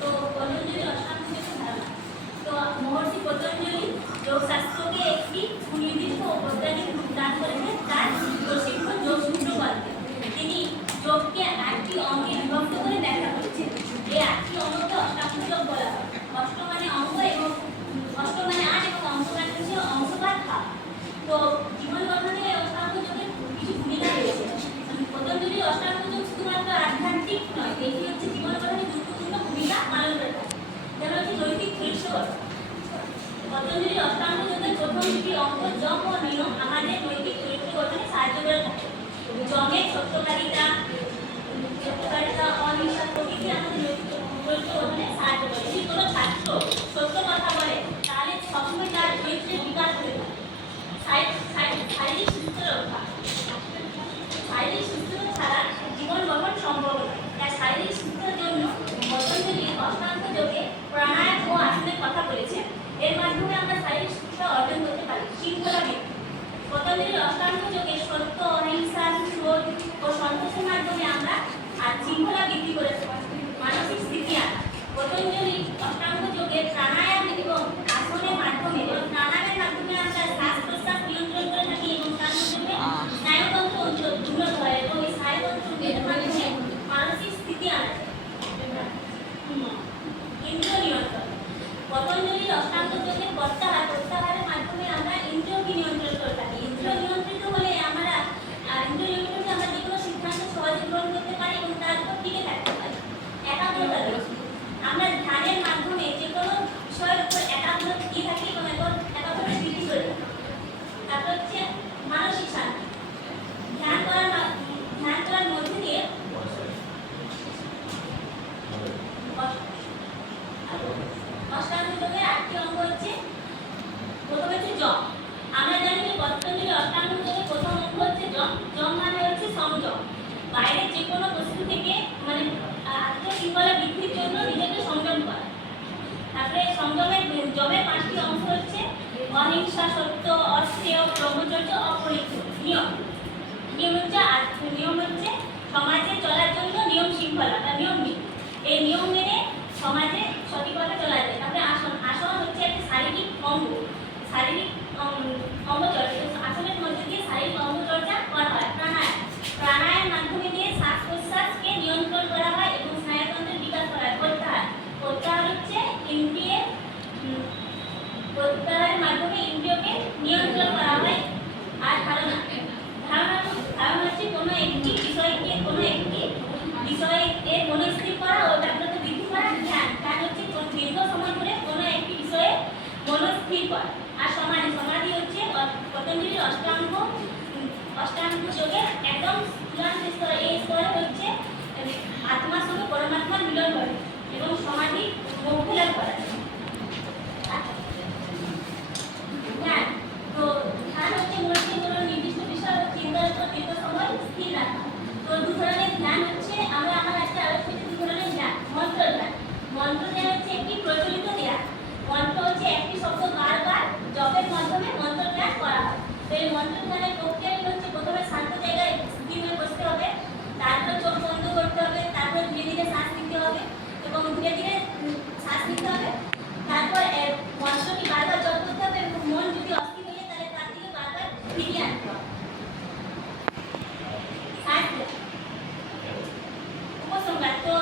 তো পতঞ্জলি অষ্টাঙ্গ ধারণা। তো মহর্ষি পতঞ্জলি যোগশাস্ত্রকে একটি সুনির্দিষ্ট ও বৈজ্ঞানিক রূপ দান করেছেন তার প্রশিক্ষণ যোগসূত্র গল্পে। তিনি যোগকে 8টি অঙ্গে বিভক্ত করে ব্যাখ্যা করেছেন। এই 8টি অঙ্গকে অষ্টাঙ্গ যোগ বলা হয়। অষ্ট মানে অঙ্গ এবং অষ্ট মানে 8 এবং অঙ্গ মানে হচ্ছে অংশ বা ধাপ। তো জীবন গঠনে অষ্টাঙ্গ যোগের কিছু ভূমিকা রয়েছে। পতঞ্জলি অষ্টাঙ্গ যোগ শুধুমাত্র আধ্যাত্মিক নয়, এটি হচ্ছে জীবন গঠনে গুরুত্বপূর্ণ ভূমিকা পালন করে থাকে। যেমন হচ্ছে নৈতিক চরিত্র গঠন। পতঞ্জলি অষ্টাঙ্গ যোগের প্রথম দুটি অঙ্গ যম ও নিয়ম আমাদের নৈতিক চরিত্র গঠনে সাহায্য করে থাকে। যমের সত্যকারিতা, অহিংসা প্রকৃতি আমাদের নৈতিক চরিত্র গঠনে সাহায্য করে। যদি কোনো ছাত্র সত্য কথা বলে তাহলে সবসময় তার চরিত্রের বিকাশ হয়ে থাকে। শারীরিক সুস্থতা রক্ষা। শারীরিক সুস্থতা ছাড়া জীবন গঠন সম্ভব নয়। তাই শারীরিক সুস্থতার জন্য পতঞ্জলি অষ্টাঙ্গ যোগে প্রাণায়াম ও আসনের কথা বলেছেন। এর মাধ্যমে আমরা শারীরিক সুস্থতা অর্জন করতে পারি। শৃঙ্খলা বৃদ্ধি। পতঞ্জলি অষ্টাঙ্গ যোগে সত্য, অহিংসা, ক্রোধ ও সন্তোষের মাধ্যমে আমরা শৃঙ্খলা বৃদ্ধি করে মানসিক স্থিতি আনা। পতঞ্জলি অষ্টাঙ্গ যোগে প্রাণায়াম এবং আসনের মাধ্যমে প্রাণায়ামের মাধ্যমে আমরা শ্বাস প্রশ্বাস নিয়ন্ত্রণ করে থাকি এবং তার মাধ্যমে স্নায়ুতন্ত্র উন্নত হয় এবং এই স্নায়ুতন্ত্রের মাধ্যমে মানসিক স্থিতি আনা যায়। ইন্দ্রিয় নিয়ন্ত্রণ। পতঞ্জলি অষ্টাঙ্গ যোগে প্রত্যাহারের মাধ্যমে আমরা ইন্দ্রিয়কে নিয়ন্ত্রণ করে থাকি। ইন্দ্রিয় নিয়ন্ত্রিত হলে আমরা ইন্দ্রিয় নিয়ন্ত্রণে আমরা যে কোনো সিদ্ধান্ত সহজে গ্রহণ করতে পারি এবং তার উপর টিকে থাকতে পারি। একাগ্রতা রয়েছে। আমরা ধ্যানের মাধ্যমে যে কোনো বিষয়ের উপর একাগ্রতা দিয়ে থাকি এবং একাগ্রতা বৃদ্ধি করে থাকি। তারপর হচ্ছে মানসিক শান্তি। ধ্যান করার মধ্যে দিয়ে অষ্টাঙ্গ যোগের 8টি অঙ্গ হচ্ছে, প্রথমে হচ্ছে যম। আমরা জানি যে পতঞ্জলি অষ্টাঙ্গ যোগের প্রথম অঙ্গ হচ্ছে যম। যম মানে হচ্ছে সংযম। বাইরের যে কোনো বস্তু থেকে মানে আত্মশৃঙ্খলা বৃদ্ধির জন্য নিজেকে সংযম করা। তারপরে যমের 5টি অংশ হচ্ছে অহিংসা, সত্য, অশ্রেয়, ব্রহ্মচর্য, অপরিগ্রহ। নিয়ম হচ্ছে সমাজে চলার জন্য নিয়ম শৃঙ্খলা বা নিয়ম নীতি। এই নিয়ম মেনে সমাজে সঠিকভাবে চলা যায়। তারপরে আসন হচ্ছে একটা শারীরিক অঙ্গ। আসনের মধ্যে দিয়ে শারীরিক অঙ্গ চর্চা করা হয়। প্রাণায়ামের মাধ্যমে দিয়ে শ্বাস প্রশ্বাসকে নিয়ন্ত্রণ করা হয় এবং স্নায়ুতন্ত্রের বিকাশ করা হয়। প্রত্যাহার হচ্ছে প্রত্যাহারের মাধ্যমে ইন্দ্রিয়কে নিয়ন্ত্রণ করা হয়। আর ধারণা হচ্ছে কোনো একটি বিষয়ে মনস্থির করা ও ব্যাপারটা বৃদ্ধি করা। ধ্যান হচ্ছে দীর্ঘ সময় ধরে কোনো একটি বিষয়ে মনস্থির করা। আর সমাধি হচ্ছে পতঞ্জলি অষ্টাঙ্গ যোগের একদম চূড়ান্ত স্তর। এই স্তরে হচ্ছে আত্মার সঙ্গে পরমাত্মার মিলন ঘটে এবং সমাধি মোক্ষ লাভ করা। ধ্যান হচ্ছে মনকে কোনো নির্দিষ্ট বিষয় ও চিন্তার উপর দীর্ঘ সময় স্থির রাখা। তো 2 ধরনের ধ্যান হচ্ছে, আমরা আমার আজকে আলোচনা 2 ধরনের ধ্যান। মন্ত্র ধ্যান হচ্ছে একটি প্রচলিত ধ্যান। মন্ত্র হচ্ছে একটি শব্দ বারবার জপের মাধ্যমে মন্ত্র ধ্যান করা হয়। তো এই মন্ত্র ধ্যানের প্রক্রিয়াটি হচ্ছে প্রথমে শান্ত জায়গায় স্থির হয়ে বসতে হবে, তারপর চোখ বন্ধ করতে হবে, তারপর ধীরে ধীরে শ্বাস নিতে হবে এবং ধীরে ধীরে শ্বাস নিতে হবে। তারপর মন্ত্রটি বারবার জপ করতে হবে এবং মন যদি অস্থির হয়ে যায় তাহলে তার দিকে বারবার ফিরিয়ে আনতে হবে। উপসংহার। তো